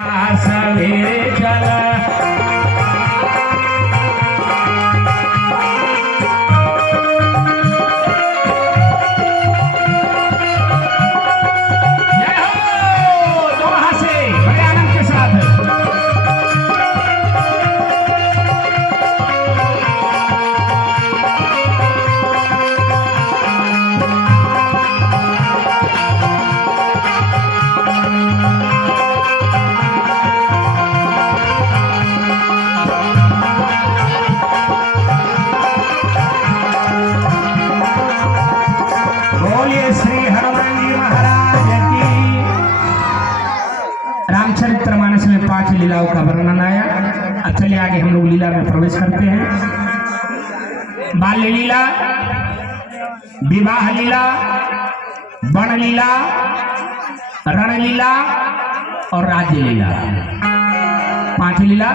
सवेरे चला रामचरितमानस में 5 लीलाओं का वर्णन आया। चलिए आगे हम लोग लीला में प्रवेश करते हैं। बाल्य लीला, विवाह लीला, वन लीला, रण लीला और राज्य लीला। 5 लीला।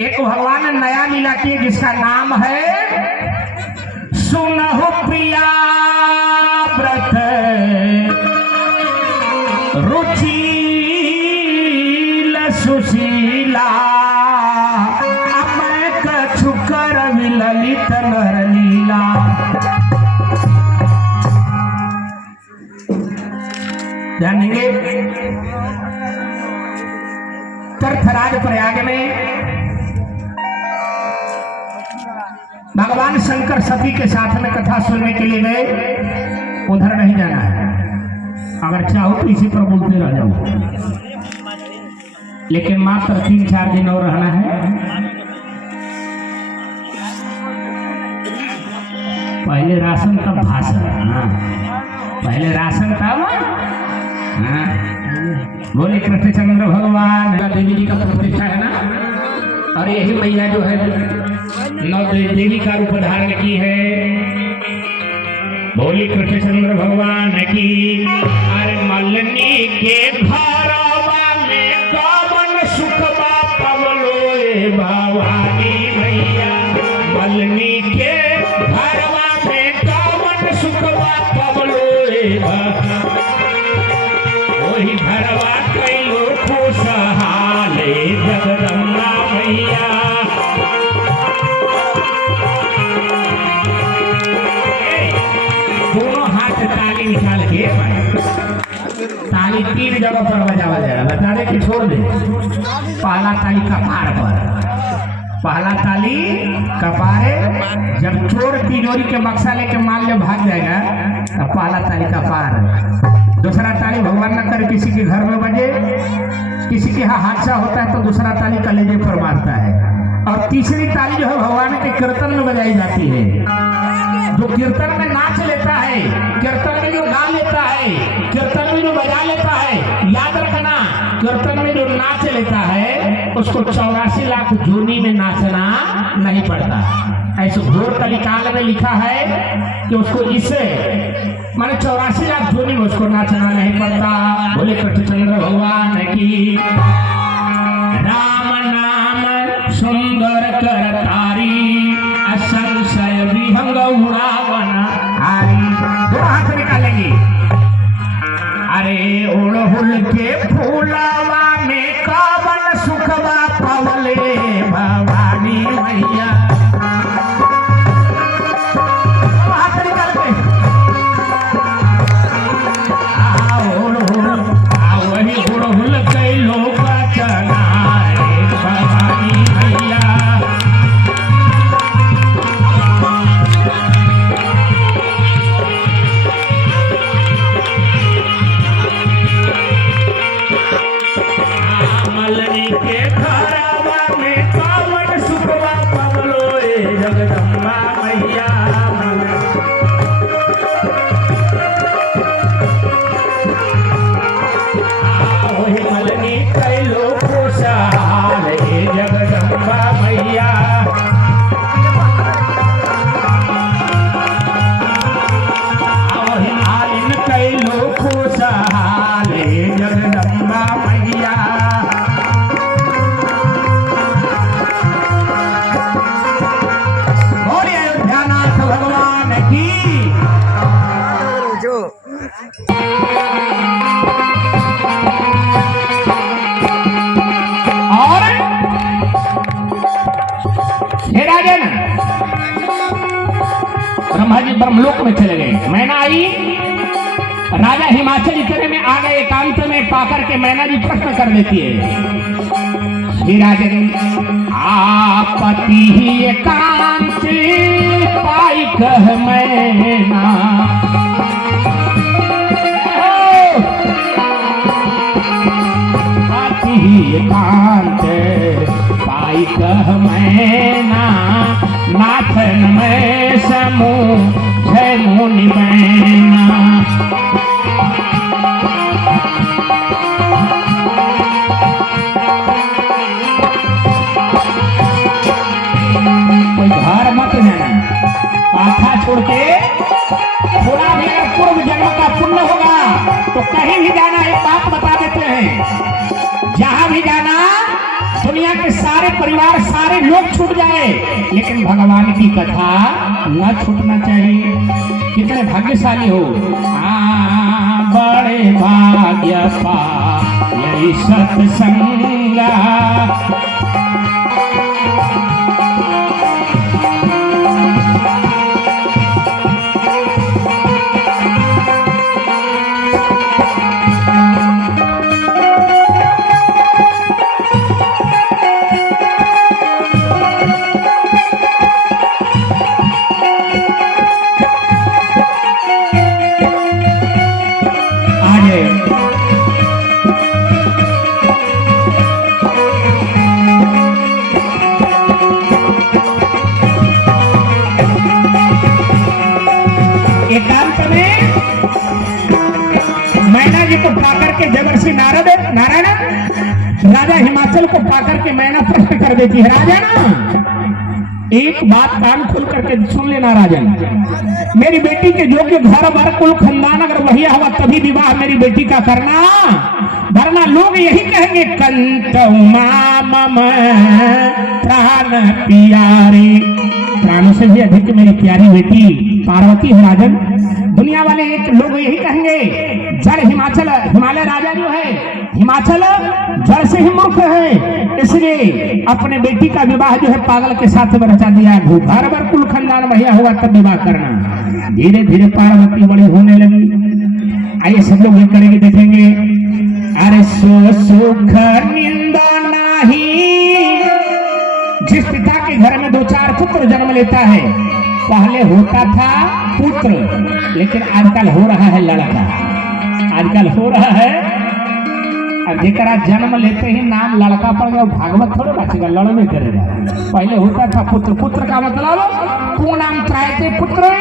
एक भगवान ने नया लीला की जिसका नाम है सुनहु प्रिया व्रत रुचि सुशीला अमय कछु कर विललित नर लीला। जानेंगे तीर्थराज प्रयाग में भगवान शंकर सती के साथ में कथा सुनने के लिए गए। उधर नहीं जाना है, अगर चाहो तो इसी पर बोलते रह जाओ, लेकिन मात्र 3-4 दिन और रहना है। पहले राशन तब भाषण। पहले राशन तब बोले कृष्णचंद्र भगवान देवी जी का प्रतिष्ठा है ना, और यही मैया जो है 9 देवी का रूप धारण की है। बोली कृष्णचंद्र भगवान की। अरे मल्लनी के घर भवानी मैया मल्लनी के घरवा में कौन सुखवा पबलो वही घरवा कैलो खुशहाले जगदम्बा मैया। दोनों हाथ ताली निकाल के ताली 3 जगह पर बजावा जाएगा। बता दे कि छोड़ दे। पहला ताली कपार पर, पहला ताली कपारे। जब चोर तिजोरी के बक्सा लेके माल ले भाग जाएगा तो पहला ताली कपार। दूसरा ताली भगवान न करे किसी के घर में बजे, किसी के यहाँ हादसा होता है तो दूसरा ताली कलेजे पर मारता है। और तीसरी ताली जो है भगवान के कीर्तन में बजाई जाती है। जो कीर्तन में नाच लेता है, कीर्तन में जो गा लेता है, कीर्तन में जो बजा लेता है, याद रखना कीर्तन में जो नाच लेता है उसको 84 लाख जोनी में नाचना नहीं पड़ता। ऐसे घोर कलिकाल में लिखा है कि उसको इसे माने 84 लाख जोनी में उसको नाचना नहीं पड़ता। बोले कृष्णचंद्र भगवान की। राम नाम सुंदर करतारी असंशय विहंग उड़ावन हारी। दो हाथ निकालेंगे। अरे ओढ़ुल के फूलावा में कावन सुखवा पवले भवानी मैया। हाथ निकाल के वही ओढ़ुल के लोग चलाए भवानी मैया। ब्रह्मा जी ब्रह्मलोक में चले गए। मैना आई, राजा हिमाचल इतने में आ गए, एकांत में पाकर के मैना जी प्रश्न कर देती है, हे राजन आपति ही एकांत पाई कह मैना, आपति ही एकांत पाई कह मैना, नाथन में समूह जय मुनि मैना। कोई घर मत जाना, पाथा छोड़ के, थोड़ा भी अगर पूर्व जन्म का पुण्य होगा तो कहीं भी जाना, एक बात बता देते हैं, जहां भी जाना दुनिया के सारे परिवार सारे लोग छूट जाए लेकिन भगवान की कथा न छूटना चाहिए। कितने भाग्यशाली हो, बड़े भाग्य पाए सत्संगा, एकांत में मैना जी को पाकर के जबरसी नारायण राजा हिमाचल को पाकर के मैना प्रश्न कर देती है, राजा ना एक बात कान खोल करके सुन लेना राजन, मेरी बेटी के योग्य घर बार कुल खानदान अगर वही हुआ तभी विवाह मेरी बेटी का करना, वरना लोग यही कहेंगे कंत मम प्राण प्यारी, प्राणों से भी अधिक मेरी प्यारी बेटी पार्वती है राजन। दुनिया वाले एक लोग यही कहेंगे जड़ हिमाचल, हिमालय राजा जो है हिमाचल जड़ से ही मूर्ख है, इसलिए अपने बेटी का विवाह जो है पागल के साथ में रचा दिया, घर भर कुल खानदान भैया हुआ तब विवाह करना। धीरे धीरे पार्वती बड़ी होने लगी। आइए सब लोग ये करेंगे, देखेंगे। अरे सो सुख निंदा नहीं, जिस पिता के घर में 2-4 पुत्र जन्म लेता है, पहले होता था पुत्र लेकिन आजकल हो रहा है लड़का, आजकल हो रहा है। अब जेकरा जन्म लेते ही नाम लड़का पड़ गया, भागवत थोड़े बचेगा, लड़ने करेगा। पहले होता था पुत्र, पुत्र का मतलब पूर्णाम त्रायते पुत्र,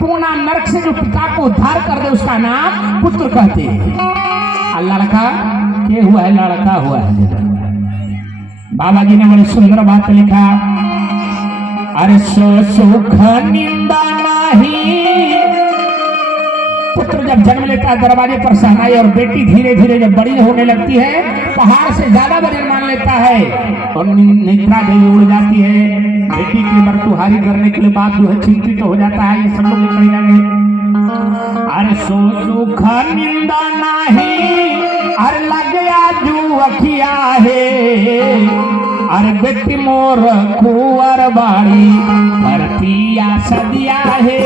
पूर्णाम नरक से जो पिता को उद्धार कर दे उसका नाम पुत्र कहते हैं। और लड़का ये हुआ है, लड़का हुआ है। बाबा जी ने बड़ी सुंदर बात लिखा, अरे सो सुख निंदा नहीं, पुत्र जब जन्म लेता है दरवाजे पर सहनाई, और बेटी धीरे धीरे जब बड़ी होने लगती है पहाड़ से ज्यादा वजन मान लेता है और निद्रा देवी उड़ जाती है, बेटी की मृत्युहारी करने के लिए बात जो है चिंतित हो जाता है। ये सब लोग निकल जाएंगे। अरे सो सुख निंदा नहीं, अरे लग गया जू अखिया है, अरे बेटी मोर कुंवर बाड़ी भरतिया सदिया है,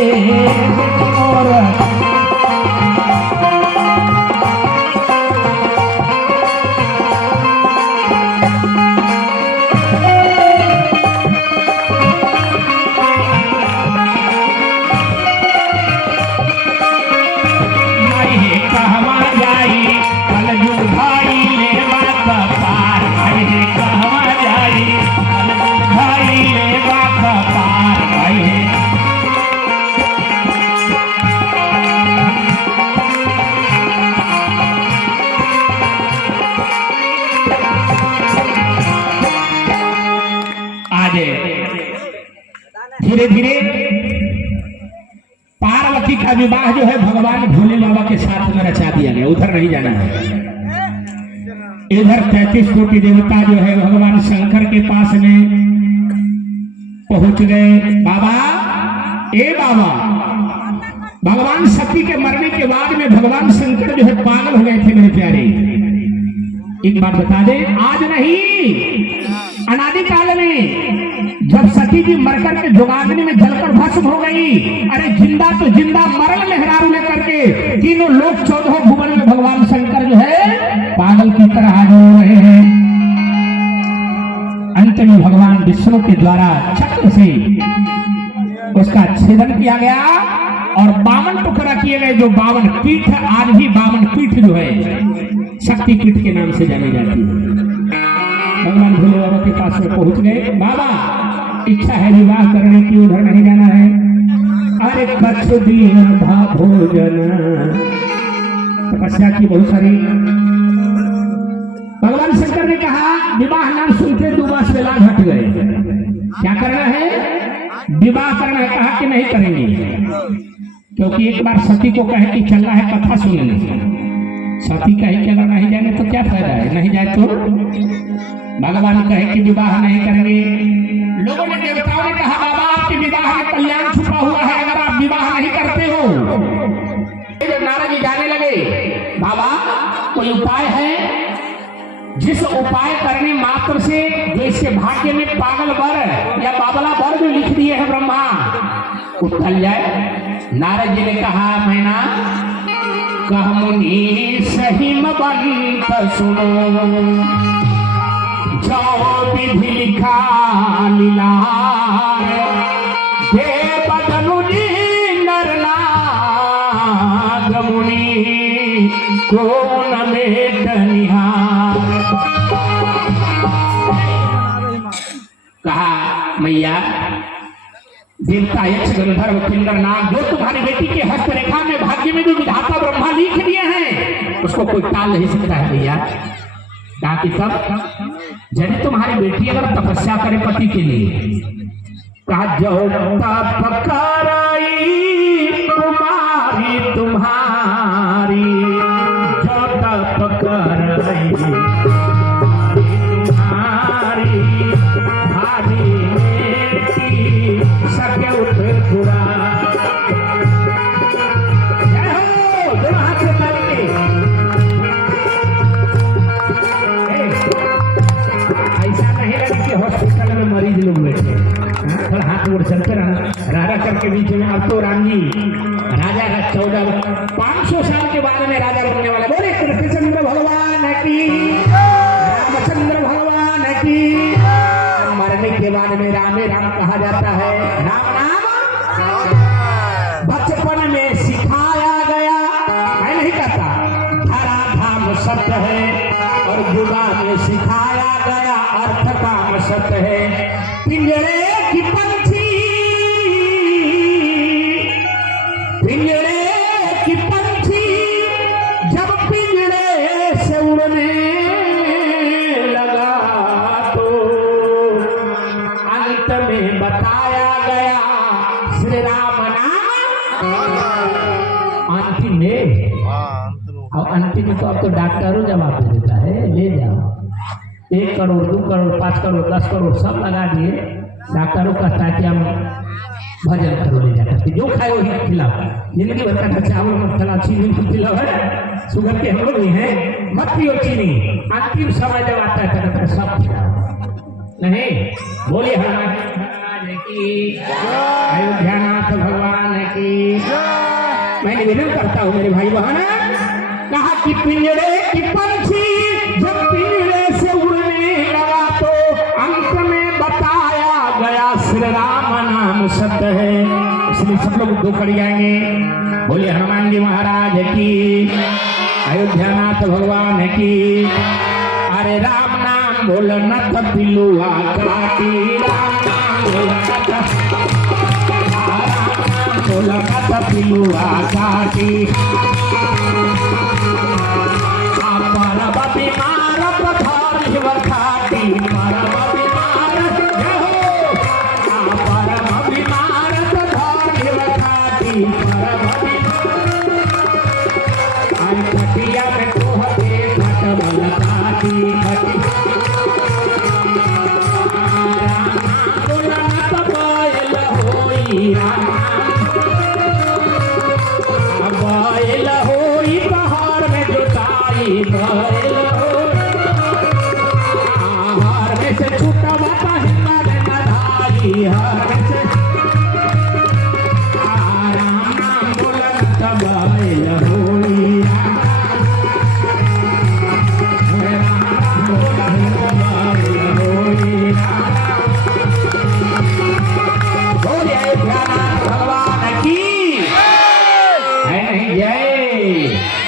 बेटी मोर धीरे धीरे पार्वती का विवाह जो है भगवान भोले बाबा के साथ में रचा दिया गया। उधर नहीं जाना है, इधर 33 कोटि देवता जो है भगवान शंकर के पास में पहुंच गए। बाबा ए बाबा, भगवान सती के मरने के बाद में भगवान शंकर जो है पागल हो गए थे मेरे प्यारे। एक बात बता दे, आज नहीं अनादि काल में जब सती जी मरकर के जोगाग्नि में जलकर भस्म हो गई, अरे जिंदा तो जिंदा मरल मेहरारू लेकर के तीनों लोग 14 भुवन में भगवान शंकर जो है पागल की तरह हाजिर हो रहे हैं। अंत में भगवान विष्णु के द्वारा चक्र से उसका छेदन किया गया और 52 टुकड़ा किए गए। जो 52 पीठ आज भी 52 पीठ जो है शक्ति पीठ के नाम से जानी जाती है। भगवान भोले बाबा के पास में पहुंच गए। बाबा इच्छा है विवाह करने की, उधर नहीं जाना है। अरे कच्छ दीन था भोजन, तपस्या की बहुत सारी। भगवान शंकर ने कहा विवाह नाम सुनते 2 मास वेला घट गए। क्या करना है? विवाह करना है। कहा कि नहीं करेंगे, क्योंकि एक बार सती को कहे कि चलना है कथा सुनने। सती कहे कि अगर नहीं जाएंगे तो क्या फायदा है, नहीं जाए तो। भगवान कहे कि विवाह नहीं करेंगे। लोगों ने, देवताओं ने कहा बाबा आपके विवाह में कल्याण छुपा हुआ है, अगर आप विवाह नहीं करते हो। नारद जी जाने लगे, बाबा कोई उपाय है जिस उपाय करने मात्र से जो इसके भाग्य में पागल वर या बाबला वर जो लिख दिए हैं ब्रह्मा उठल जाए। नारद जी ने कहा मैना कह मुनि सही बंत सुनो, जो विधि लिखा लीला देवदनुनी नरनाग मुनि कौन में निहार। कहा मैया देवता यक्ष गंधर्व किन्नर नाग जो तुम्हारी बेटी के हस्तरेखा में भाग्य में जो विधाता ब्रह्मा लिख दिए हैं उसको कोई टाल नहीं सकता है भैया। कहा कि तब यदि तुम्हारी बेटी अगर तपस्या करे पति के लिए, कहा जो तपकराई कुमारी तुम्हारी, जो तपकराई तुम्हारी भारी बेटी सके उठ पूरा। जय हो, दोनों हाथ से ताली। ऐसा नहीं लगे कि हॉस्पिटल में मरीज लोग बैठे, थोड़ा हाथ गोड़ चलते रहना। राजा करके बीच में अब तो राम जी राजा 500 साल के बाद में राजा बनने वाला। बोले कृष्णचंद्र भगवान की, रामचंद्र भगवान की। मरने के बाद में रामे राम कहा जाता है। राम नाम बचपन में सिखाया गया है, नहीं कहता धरा धाम सत्य है, और युवा में सिखाया गया अर्थ काम सत्य है। पिंजरे की पंछी, पिंजरे की पंछी जब पिंजरे से उड़ने लगा तो अंत में बताया गया श्री राम नाम। अंतिम में और अंतिम में तो अब तो डॉक्टरों जवाब दे देता है, ले जाओ 1 करोड़ 2 करोड़ 5 करोड़ 10 करोड़ सब लगा दिए। डॉक्टरों का कहता है कि हम भजन करो ले जाकर जो खाए वही खिलाओ। जिंदगी भर का चावल मत खिलाओ, चीनी मत खिलाओ, है शुगर के हम लोग भी हैं, मत पियो चीनी। अंतिम समय जब आता है तो सब खिलाओ। नहीं बोलिए हनुमान की, अयोध्यानाथ भगवान की। मैं निवेदन करता हूँ मेरे भाई बहन, कहा कि पिंजरे की पंछी जब पिंजरे से उड़ने लगा तो अंत में बताया गया श्री राम नाम सत्य है। इसलिए सब लोग 2 कड़ी गाएंगे। बोलिए हनुमान जी महाराज की, अयोध्यानाथ भगवान की। अरे राम नाम बोलना तो पिलुआ काटी, राम नाम बोलना तो पिलुआ काटी। परब बीमार पथर खाटी, परब बीमार हो, परब बीमार पथर खाटी, परब खटिया में तोहते खटबल काटी खटी। बैल होई बैल होई पहाड़ में जुताई, बैल आहार में से छूटा बाता हिम्मत न धाई, हर से राम नाम बोलन तब बैल होई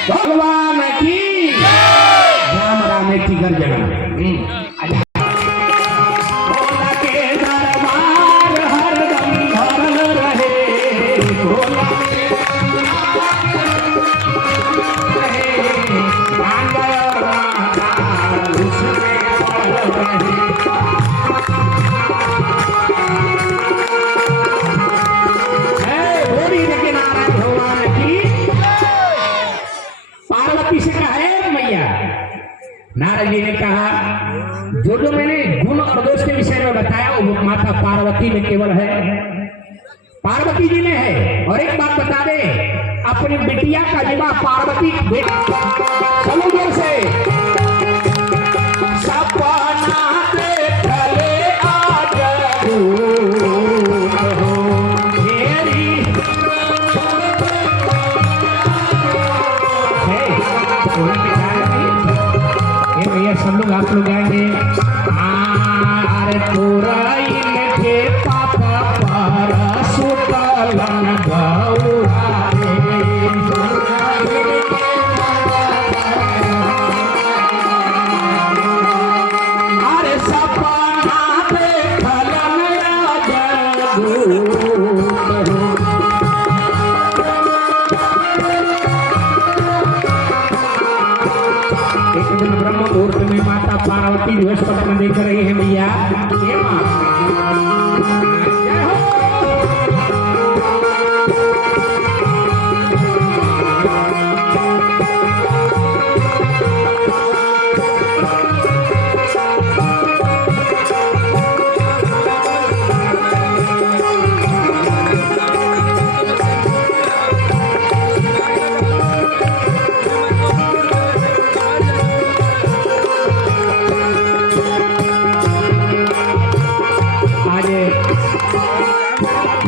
भगवान की राम राम की गर्जना भोला के दरबार हरदम भरल रहे भोला के पार्वती से कहा है मैया। नारद जी ने कहा जो जो मैंने गुण और दोष के विषय में बताया वो माता पार्वती में केवल है, पार्वती जी में है। और एक बात बता दे, अपनी बिटिया का विवाह पार्वती चलो जोर से सपना देखले आज भैया सब लोग आप लोग गाएंगे आरे तोरा इनके पापा पर सुतलन गौरा अरे सपना देखलन एक दिन ब्रह्म मुहूर्त में माता पार्वती दिवस पटना देख रही है भैया।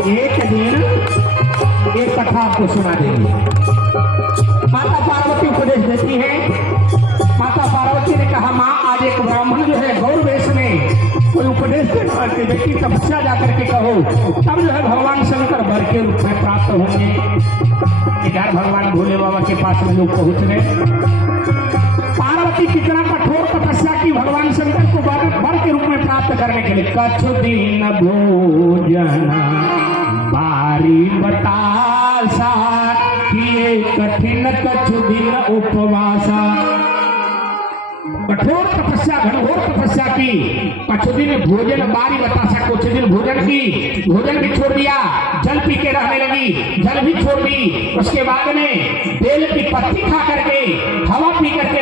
ये एक दिन एक कथा आपको सुना देंगे। माता पार्वती उपदेश देती है। माता पार्वती ने कहा माँ आज एक ब्राह्मण जो है गौर वेश में कोई उपदेश देना कि बेटी तपस्या जाकर के कहो तब जो है भगवान शंकर वर के रूप में प्राप्त होंगे। इधर भगवान भोले बाबा के पास में लोग पहुंच गए। पार्वती कितना कठोर तपस्या की भगवान शंकर को वर के रूप में प्राप्त करने के लिए। कछु दिन भोजन बारी बतासा किए कठिन कछु दिन उपवासा। कठोर तपस्या घनघोर तपस्या की, कछु दिन भोजन बारी बतासा, कुछ दिन भोजन की, भोजन भी छोड़ दिया, जल पी के रहने लगी, जल भी छोड़ दी। उसके बाद में बेल की पत्ती खा करके हवा पी करके